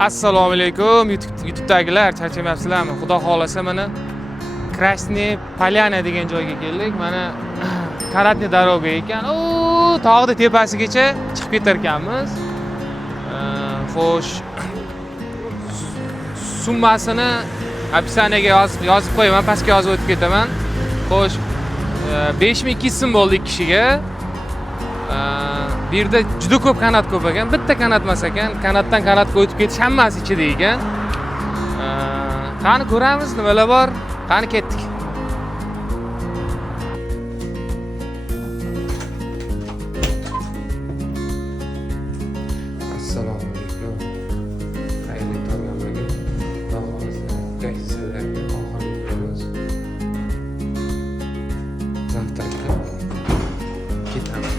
Assalomu alaykum YouTube'dagilar, charchamayapsizlarmi? Xudo xolasa mana Krasniy Polyana degan joyga keldik. Mana Karatniy doroga ekan. Tog'ning tepasigacha chiqib ketar ekanmiz. Xo'sh. Summasini opsiyasiga yozib qo'yaman, pastga yozib o'tib ketaman. Xo'sh, 5200 so'm bo'ldi ikki kishiga. Bu yerda juda ko'p kanat ko'p ekan. Bitta kanat emas ekan. Kanatdan kanatga o'tib ketish hammasi ichida ekan. Qani ko'ramiz nimalar bor? Qani ketdik. Assalomu alaykum. Xayrli tonglarga. Sizlarga oxirgi ko'ramiz. Zavtrakka ketamiz.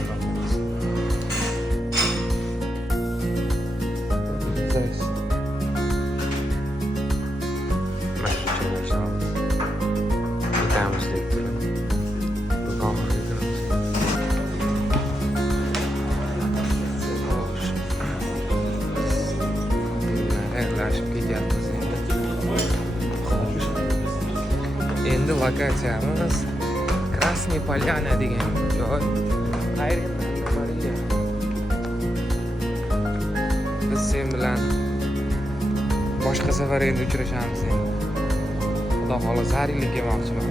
Endi lokatsiyamiz Krasniy Polyana degan joy. Xayrli biz sen bilan boshqa safar endi uchrashamiz endi. Xudo xolasa har yil kelmoqchiman.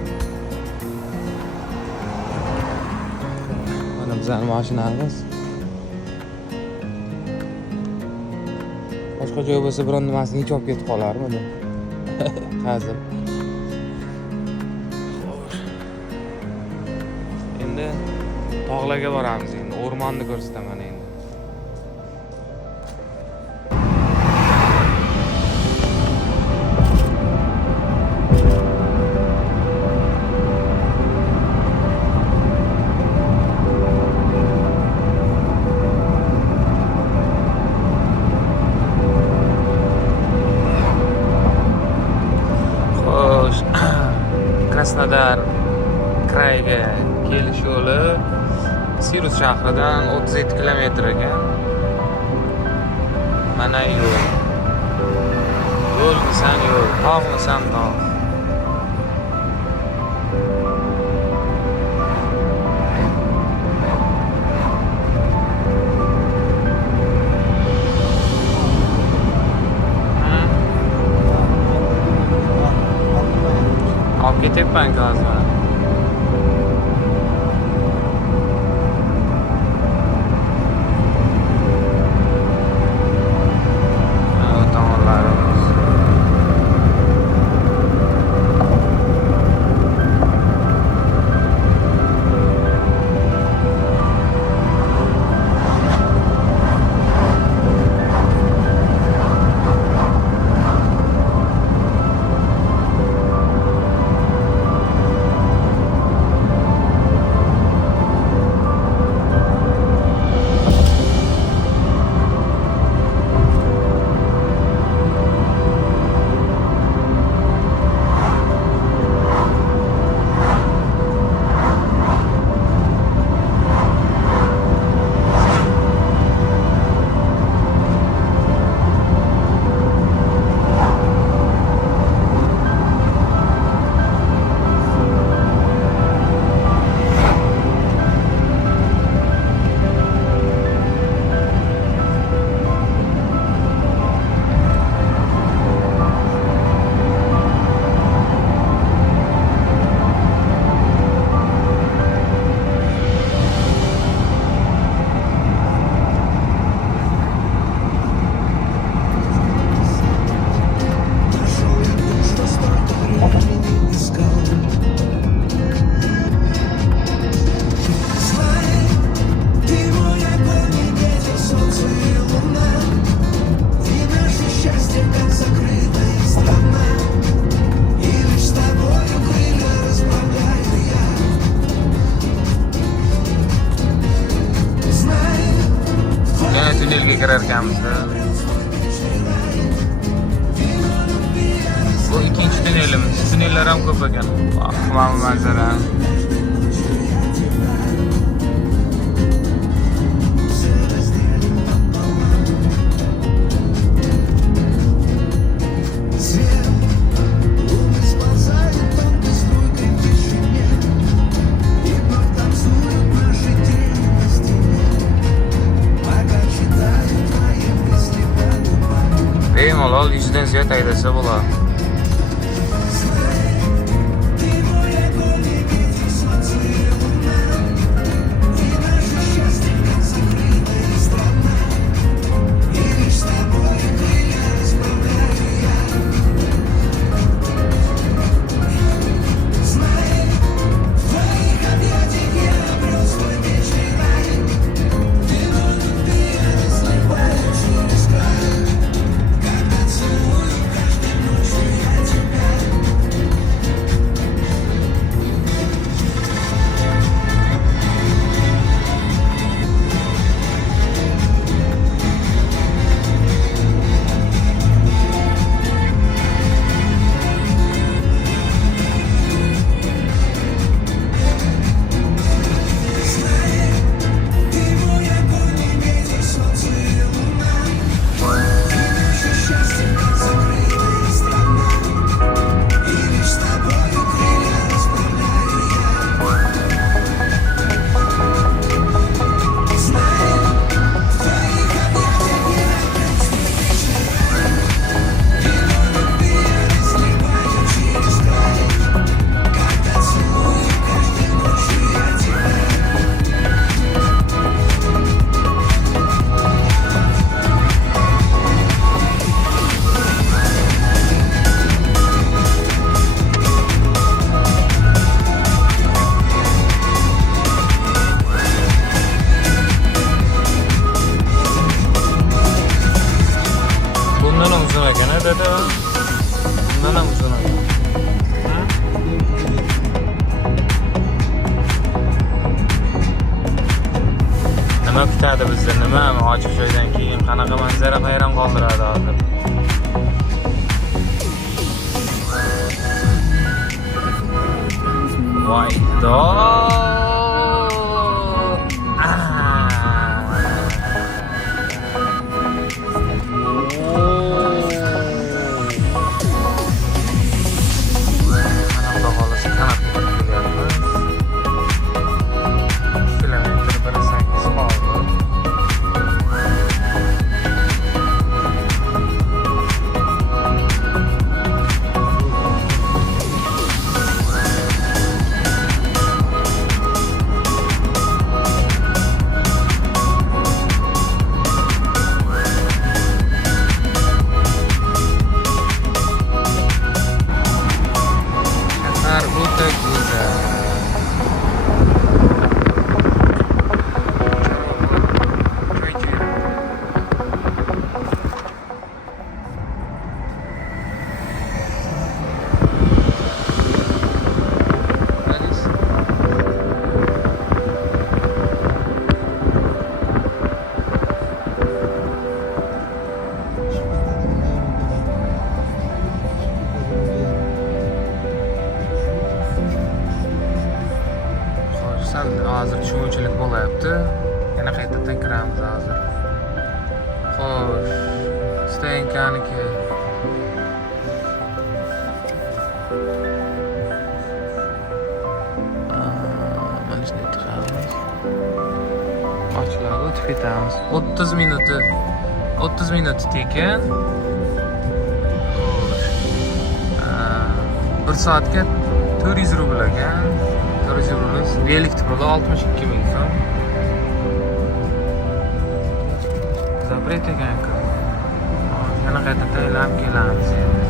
Mana bizning mashinamiz. Boshqa joy bo'lsa biron nimasini yechib olib ketib qolarmidi? Hozir. Endi tog'larga boramiz endi. O'rmonni ko'rsataman endi. Krasnodar krayiga kelish yo'li Sirus shahridan 37 kilometr ekan. Mana yo'l. Yo'l desang yo'l, tog' desang tog'. Olib ketyapman hozir. Tunelga kirar ekanmiz. Bu ikkinchi tunelimiz. Tunellar ham ko'p ekan. Hamma manzara. bemalol 100 dan ziyod haydasa bo'ladi. Nima kutadi bizni? Nima ochiq joydan keyin qanaqa manzara hayron qoldiradi hozir. Voy do. Hozir tushunuvchilik bo'layapti. Yana qaytadan kiramiz hozir. Xo'sh, Stenkaniki. Mana shunday chiqamiz. Ochlar o'tib ketamiz. 30 minuti. 30 minut tekin. Xo'sh. 1 soatga 400 rubl ekan. Relikti puli 62 ming so'm. Zapret ekan-ku. Yana qayta tayyorlab kelamiz endi.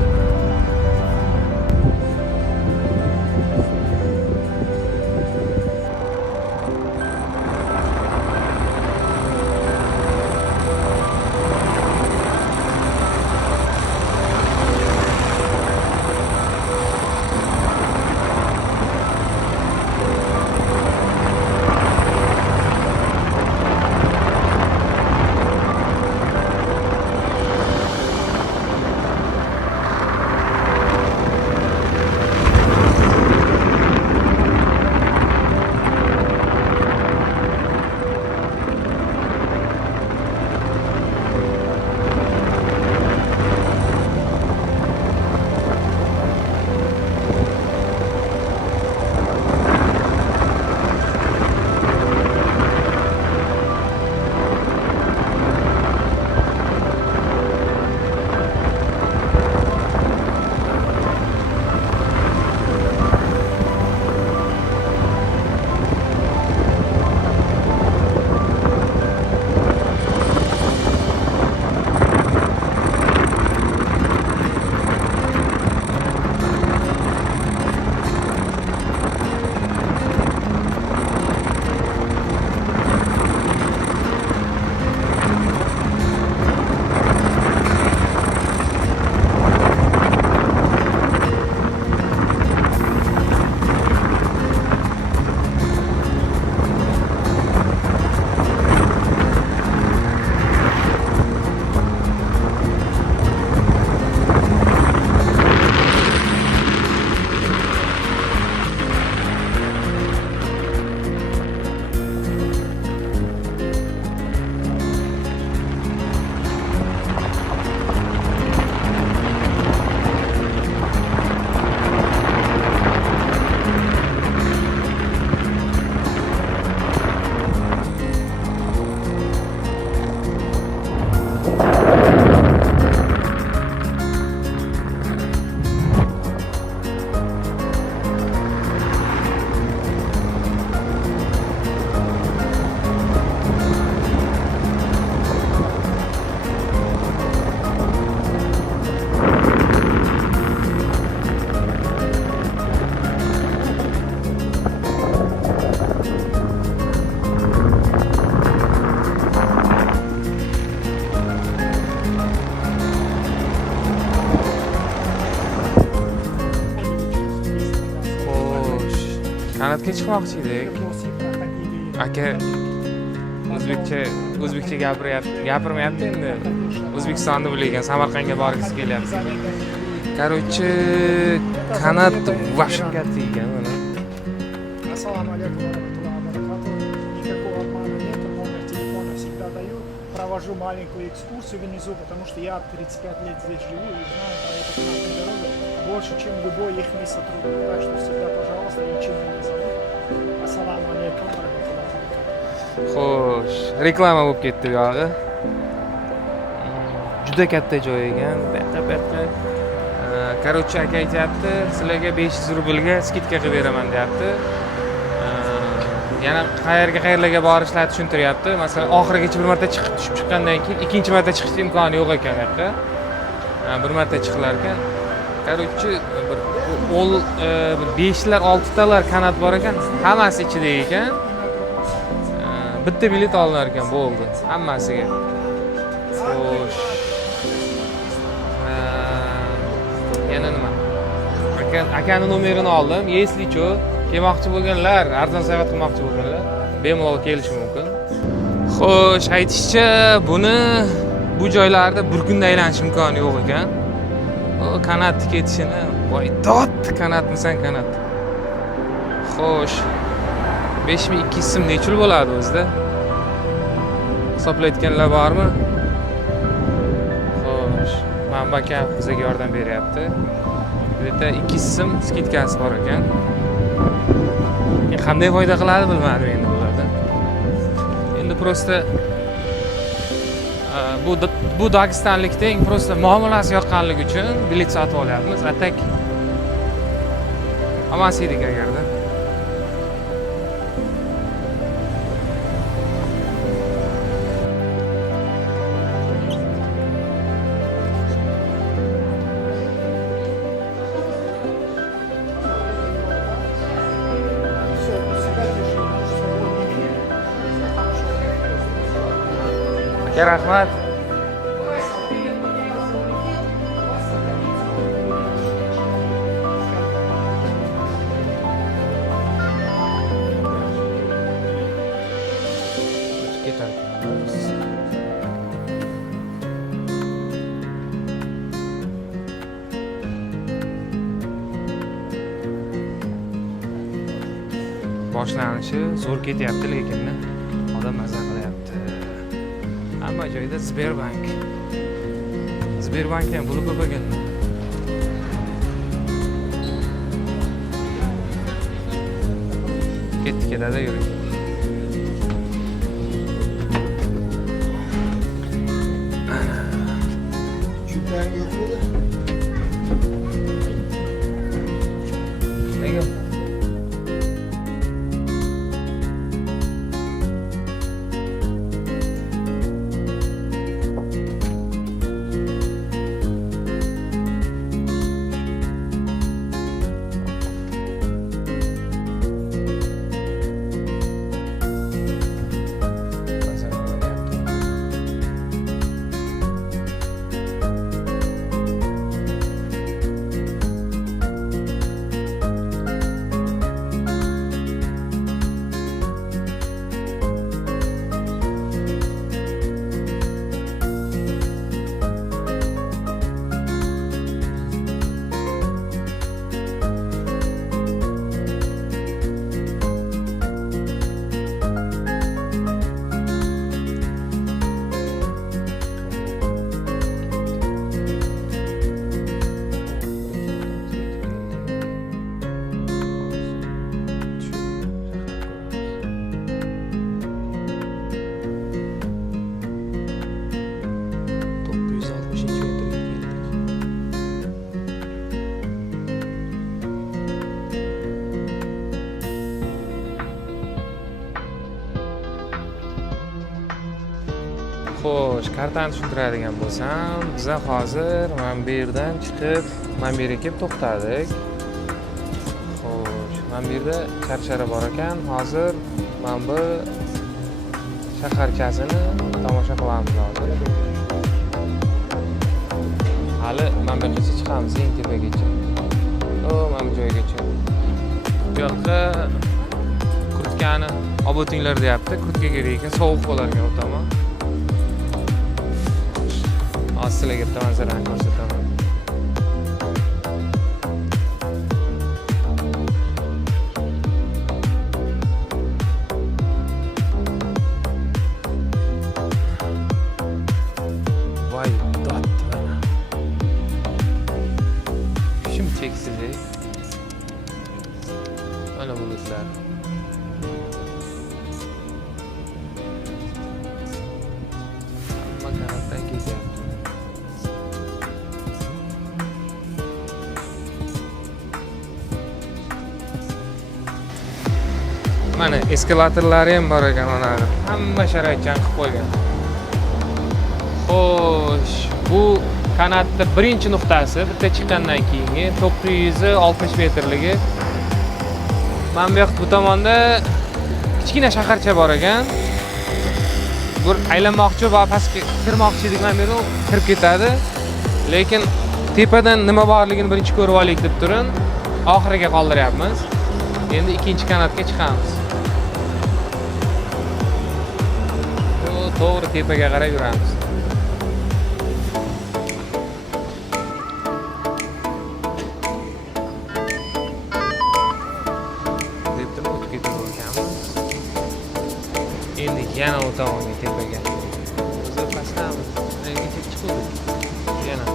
Kanatga chiqmoqchi edik. Aka o'zbekcha gapirmayapti endi. O'zbekistonni bilagan, Samarqandga borgisi kelyapti. Короче, kanat вообще katta ekan mana. Ассаламу алейкум ва рахматуллахи ва баракатуху. Никакого обмана нет, номер телефона всегда даю. Провожу маленькую экскурсию внизу, потому что я 35 лет здесь живу и знаю про эту красную дорогу больше, чем любой их сотрудник. Так что всегда, пожалуйста, ничего не забудь. Ассаламу алейкум ва рахматуллахи ва баракатуху. Xo'sh, reklama bo'lib ketdi bu yog'i. Juda katta joy ekan, buyoqqa. Короче, aka aytayapti, sizlarga 500 rublga skidka qilib beraman deyapti. Yana qayerlarga borishlarni tushuntiryapti. Masalan, oxirigacha bir marta chiqib tushib chiqqandan keyin ikkinchi marta chiqish imkoni yo'q ekan bu yoqqa. Bir marta chiqilar ekan. Короче, bir 5lar, 6talar kanat bor ekan, hammasi ichida ekan. Bitta bilet olinar ekan, bo'ldi, hammasiga. Xo'sh. Yana nima? Akani nomerini oldim. Если что, kelmoqchi bo'lganlar, arzon sayohat qilmoqchi bo'lganlar, bemalol kelishi mumkin. Xo'sh, aytishcha, bu joylarda bir kunda aylanish imkoni yo'q ekan. O kanat ketishini, voy dod, kanatmisan kanat. Xo'sh. 5200 so'm nechul bo'ladi o'zida? Hisoblayotganlar bormi? Xo'sh, Manba aka bizga yordam beryapti. Bu yerda 200 so'm skidkasi bor ekan. Qanday foyda qiladi bilmadim endi bulardan. Endi prosta bu Dag'istonlikning prosta muomalasi yoqqanligi uchun bilet sotib olyapmiz. Atak amas edik agarda. Aka rahmat. Boshlanishi zo'r ketyapti, lekin odam mazza qilyapti. Hamma joyda Sberbank ham bo'lib bo'lgan. Ketdik dada, yuring. Nega? Xo'sh, kartani tushuntiradigan bo'lsam, biz hozir mana bu yerdan chiqib, mana bu yerga kelib to'xtadik. Xo'sh, mana bu yerda charchara bor ekan. Hozir mana bu shaharchasini tomosha qilamiz hozir. Hali mana bu yergacha chiqamiz, eng tepagacha. Mana bu joygacha. Bu yoqqa kurtkani olib o'tinglar deyapti. Kurtka kerak ekan, sovuq bo'lar ekan o'taman. Hozir sizlarga bitta manzarani ko'rsataman. Voy, dod mana. Shim cheksiz ey. Mana bulutlar. Hamma kanatdan ketyapti. Mana eskalatorlari ham bor ekan mana. Hamma sharoitchan qilib qo'ygan. Xo'sh, bu kanatning birinchi nuqtasi, bitta chiqqandan keyingi 960 metrligi. Mana bu yoqda bu tomonda kichkina shaharcha bor ekan. Bir aylanmoqchi va pastga kirmoqchi edik, mana bu yerga kirib ketadi. Lekin tepadan nima borligini birinchi ko'rib olaylik deb turib, oxiriga qoldiryapmiz. Endi ikkinchi kanatga chiqamiz. To'g'ri tepaga qarab yuramiz. Debdim o'tib ketib ekanmiz. Endi yana o'tamoqga tepaga. Biz pastdamiz. Nega chiqdik? Yana.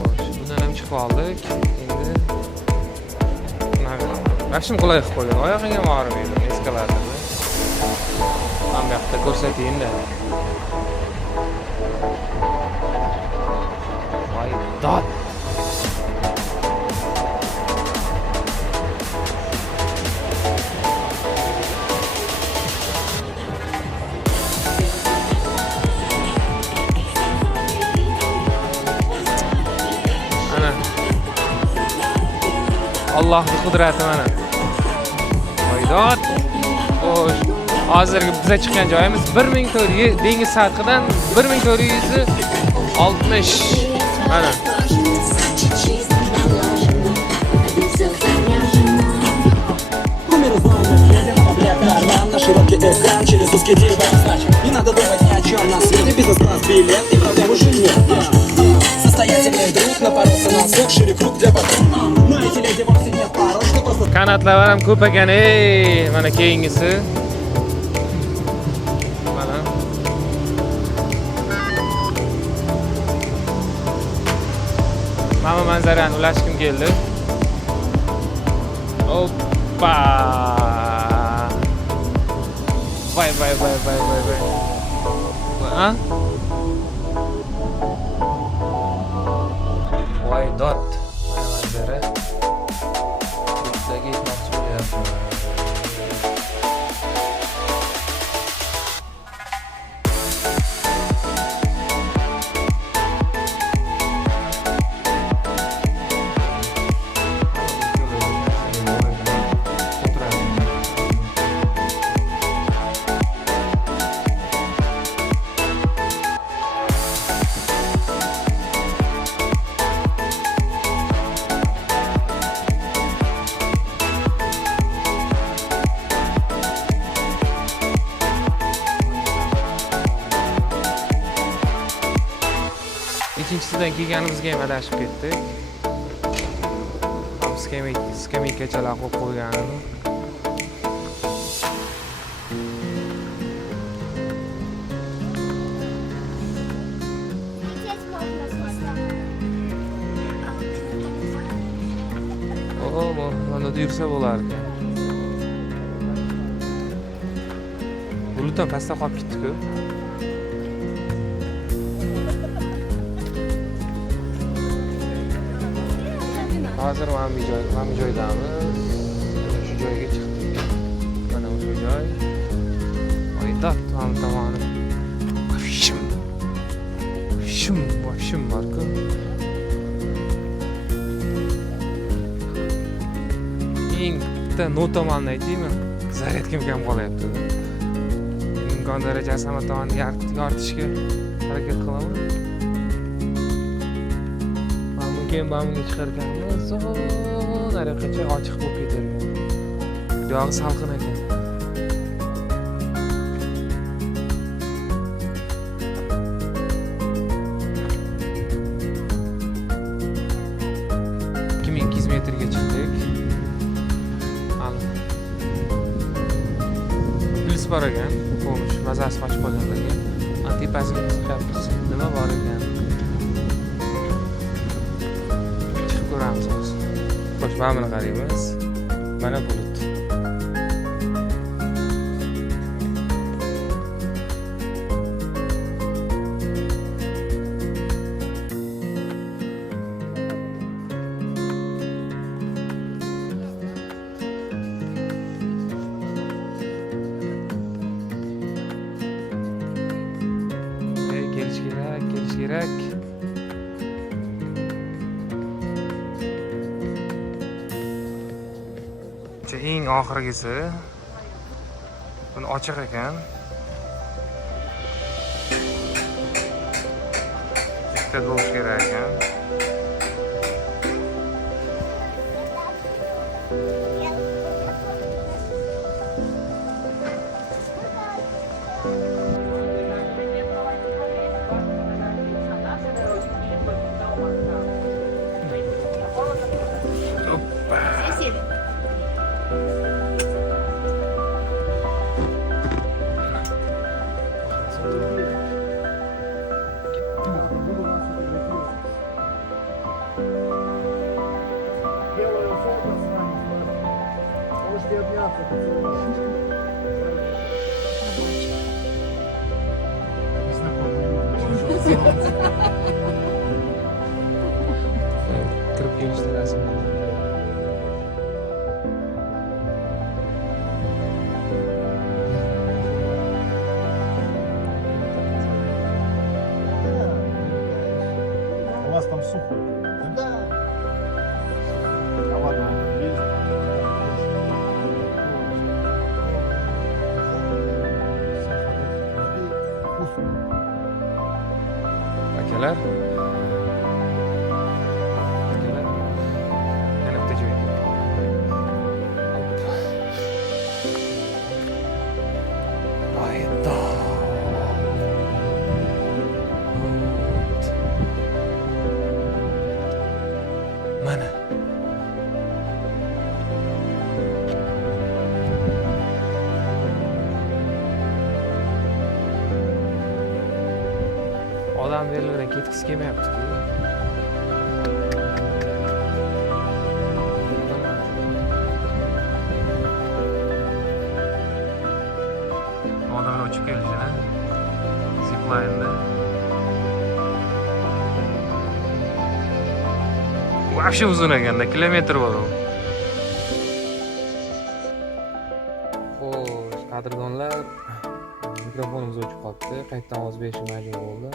Xo'sh, bundan ham chiqib oldik. Endi Rashim qulay qilib qo'ygan. Oyog'iga ham og'rimaydi eskalatorda. Mana bu yoqda ko'rsatayim-da. Voy, dod. Ana. Allohning qudrati mana. Voy, dod. Xo'sh. Hozirgi bizga chiqqan joyimiz 1400 dengiz sathidan 1460. Mana. На широкий экран через узкий диван. Не надо думать ни о чем на свете. Бизнес-класс, билет и проблем уже нет. Состоятельный друг напоролся на звук, шире круг для потом. Но эти леди вовсе нет порой, что просто... Kanatlar ham ko'p ekan, ey. Mana keyingisi. Mana. Mana manzarani ulashkim keldi. Hoppa. Vay. Ha? Voy, dod. Mana manzara. Bittaga yetmoqchi bo'lyapman. Ikkinchisidan kelganimizga ham adashib ketdik. Ham skameykachalar qo'yib qo'ygan. Mana yursa bo'lar ekan. Bulutdan pastda qolib ketdik-ku. Hozir mana bu joydamiz. Shu joyga chiqdik. Mana shu joy. Oyda tomoni. Vashim bor-ku. Eng bitta notamanni aytaymi? Zaryadkam kam qolyapti. Imkon darajasi hamma tomonni yoritishga harakat qilaman. Keyin bunga chiqarganmiz, nariyoqacha ochiq bo'lib ketargan. Yog'i salqin ekan. Metrga chiqdik. Pils bor ekan, qo'mish mazasi qochib qolganlarga. Tepasiga chiqyapmiz. Nima bor ekan? Chiqib ko'ramiz hozir. Xo'sh, mana buni qaraymiz. Mana bulut. Kelish kerak. Eng oxirgisi. Buni ochiq ekan. Ehtiyot bo'lish kerak ekan. Делаю фото с нами. Можете обняться, поцеловать. Незнакомые люди. Kirib kelishdi rasmga. У вас там сухо? Да. А вода есть? Akalar. Yana bitta joyga keldik. Mana. Odam yerlardan ketgisi kelmayapti-ku. Odamlar uchib kelishini ziplaynda. Вообще uzun ekanda, kilometr bor u. Xo'sh, qadrdonlar, mikrofonimiz o'chib qolibdi. Qaytadan ovoz berishim majbur bo'ldi.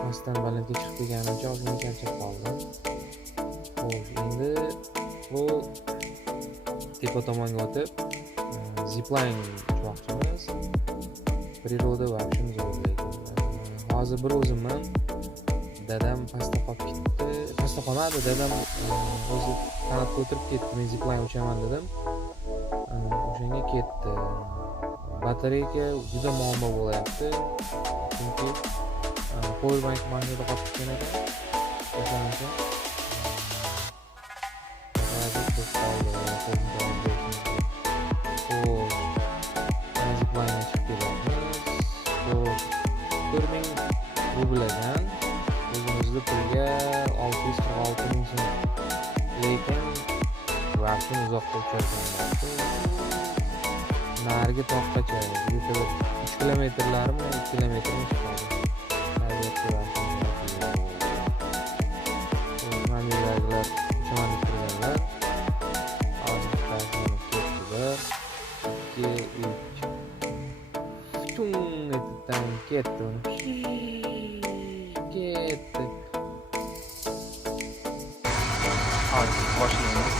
Pastdan balandga chiqib kelganimcha ozgina charchab qoldim. Xo'sh, endi bu tepa tomonga o'tib zipline uchmoqchimiz. Priroda va shuni zo'rlaydi. Hozir bir o'zimman. Dadam pastda qolib ketdi. Pastda qolmadi, dadam o'zi kanatga o'tirib ketdi. Men zipline uchaman dedim. O'shanga ketdi. Batareyka juda muammo bo'layapti. Chunki powerbank mashinada qolib ketgan ekan. O'shancha vaziyat bo'lib qoldi. Zipline chiqib kelyapmiz. 4000 rubladan o'zimizda pulga 646 ming so'm. Lekin vaqtim uzoqqa ucharkan. Nariga toqqa 3 kilometrlarmi, 2 kilometrmi chiqadi. Maniyalar uchaman deb turganlar. Hozir tashlab ketdilar. 2 3 Tun ketdi. Ketdi. Hozir boshlaymiz.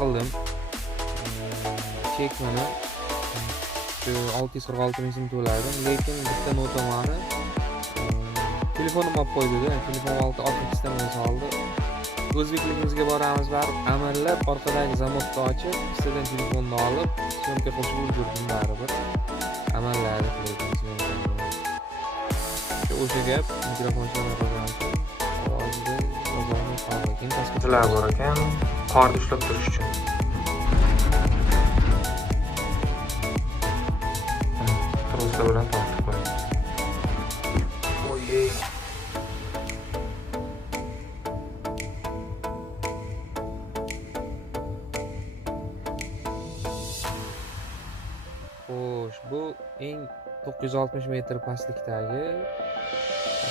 qildim. Chekmani shu 646 ming so'm to'ladim, lekin bitta notamani telefonim olib qo'ydi-da. Telefon oldi, orqa sistemaga soldi. O'zbekligimizga boramiz, barib amallab orqadagi zamokni ochib, istagan telefonni olib, syomka qilib ulgurdim baribir. Amalladi lekin o'sha gap mikrofon chalib ovozida yozolmay qoldi. Keyin pasportlar bor ekan, qorni ushlab turish uchun. Troslar bilan tortib qo'yamiz. Oy. Xo'sh, bu eng 960 metr pastlikdagi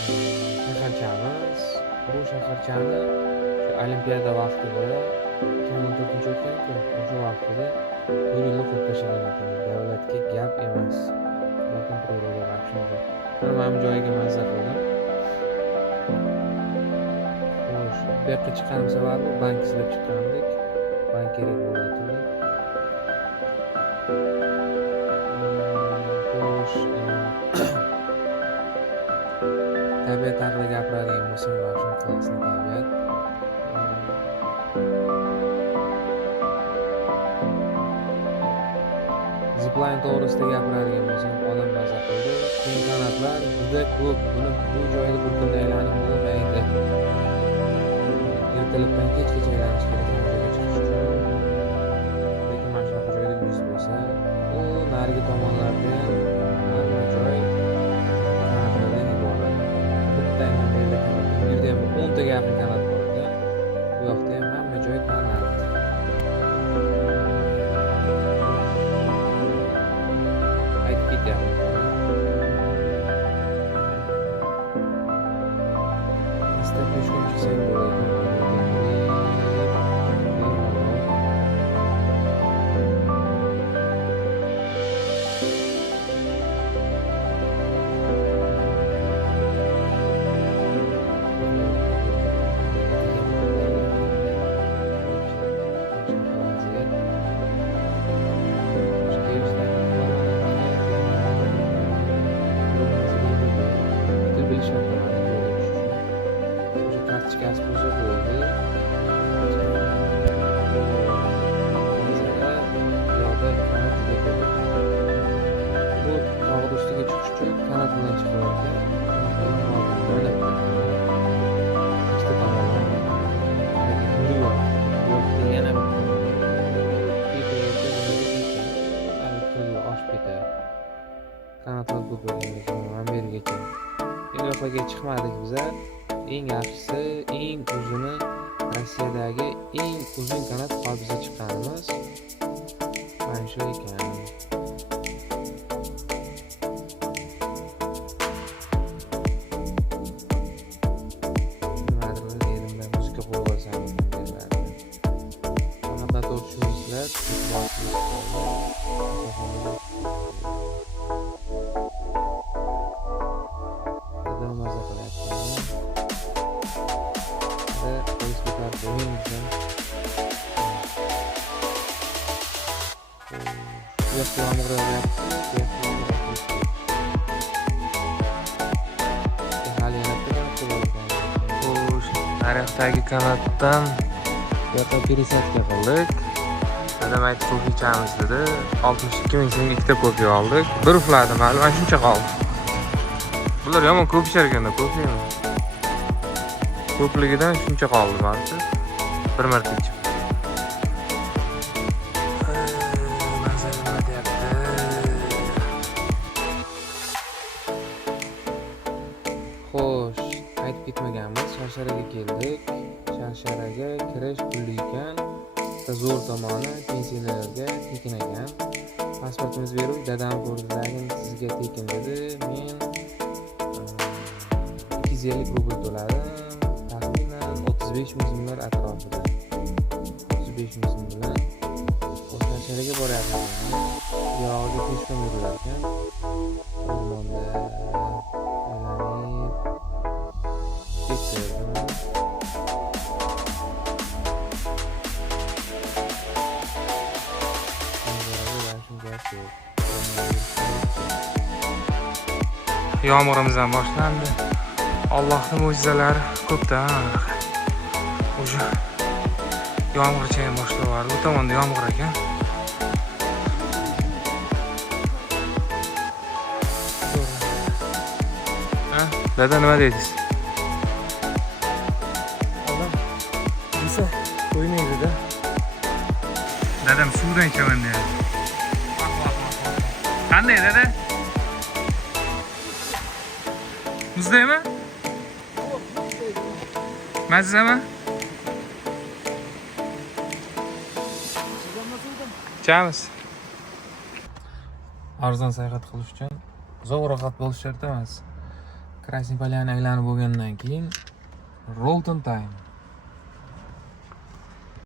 shaharchamiz. Bu shaharchani shu Olimpiada vaqtida 2014 o'tgan-ku, o'sha vaqtida 1 yil qurib tashlagan ekan. Davlatga gap emas. Lekin priroda vaqtida hamma joyiga mazza qildim. Xo'sh, bu yoqqa chiqqanim sababi bank izlab chiqqandik. Bank kerak bo'ladi. Tabiat haqida gapiradigan bo'lsam, vahshiy klassli tabiat. Zipline to'g'risida gapiradigan bo'lsam, odam mazza qildi. Keng qanotlar juda ko'p. Buni bu joyda bir kunda aylanib bo'lmaydi. Ertalabdan kechgacha aylanish kerak joyga chiqish uchun. Lekin mana shunaqa joyda yuz bo'lsa, u narigi tomonlarda ham hamma joy kanatlardan iborat. Bitta yerda kanat, bu yerda ham 10 taga yaqin kanat bor ekan. Bu yoqda ham hamma joy kanat. Aytib ketyapman. Istab peshkom chiqsang bo'ladi. Kartochkasi bo'lsa bo'ldi. Yo'lda kanat juda ko'p. Bu tog' ustiga chiqish uchun kanat bilan chiqavergan. Ikkita tomondan yurib yo'qda yana bir oshib ketadi. Kanatlar ko'p bo'lgan mana bu yergacha. Yo'qlarga chiqmadik biz. Eng yaxshisi, eng uzuni Rossiyadagi eng uzun kanat qolbisa chiqqanimiz mana shu ekan. Nimadir yerimda muzika qo'yilsam deyiladi. Qanaqa to'rtshizlar, tarixdagi kanatdan bu yoqqa пересадка qildik. Dadam aytib ko'p ichamiz dedi. 62 ming so'mga ikkita ko'pya oldik. Bir uxladim, hali mana shuncha qoldi. Bular yomon ko'p ichar ekanda, ko'pmi? Ko'pligidan shuncha qoldi barcha. Bir marta ichib. Xo'sh, aytib ketmaganmiz, Sharsharaga keldik. Sharsharaga kirish pulli ekan. Zo'r tomoni pensionerlarga tekin ekan. Pasportimizni berib, dadam ko'rdidagi sizga tekin dedi. Men 250 rubl to'ladim. Taxminan 35 ming so'mlar atrofida. 35 ming so'm bilan Sharsharaga boryapman. Yog'iga peshkom yurilar ekan. O'rmonda aylanib ketdim. Yomg'irimiz ham boshlandi. Allohning mo'jizalari ko'pda. O'sha yomg'ircha ham boshlab bu tomonda yomg'ir ekan. Ha, dada nima deysiz? Adam desa qo'ymaydi-da. Dadam suvdan ichaman deyapti. Qanday dada? Muzdaymi? Mazami? Ichamiz. Arzon sayohat qilish uchun uzoq rohat bo'lish shart emas. Krasniy Polyana aylanib bo'lgandan keyin Rolton Time.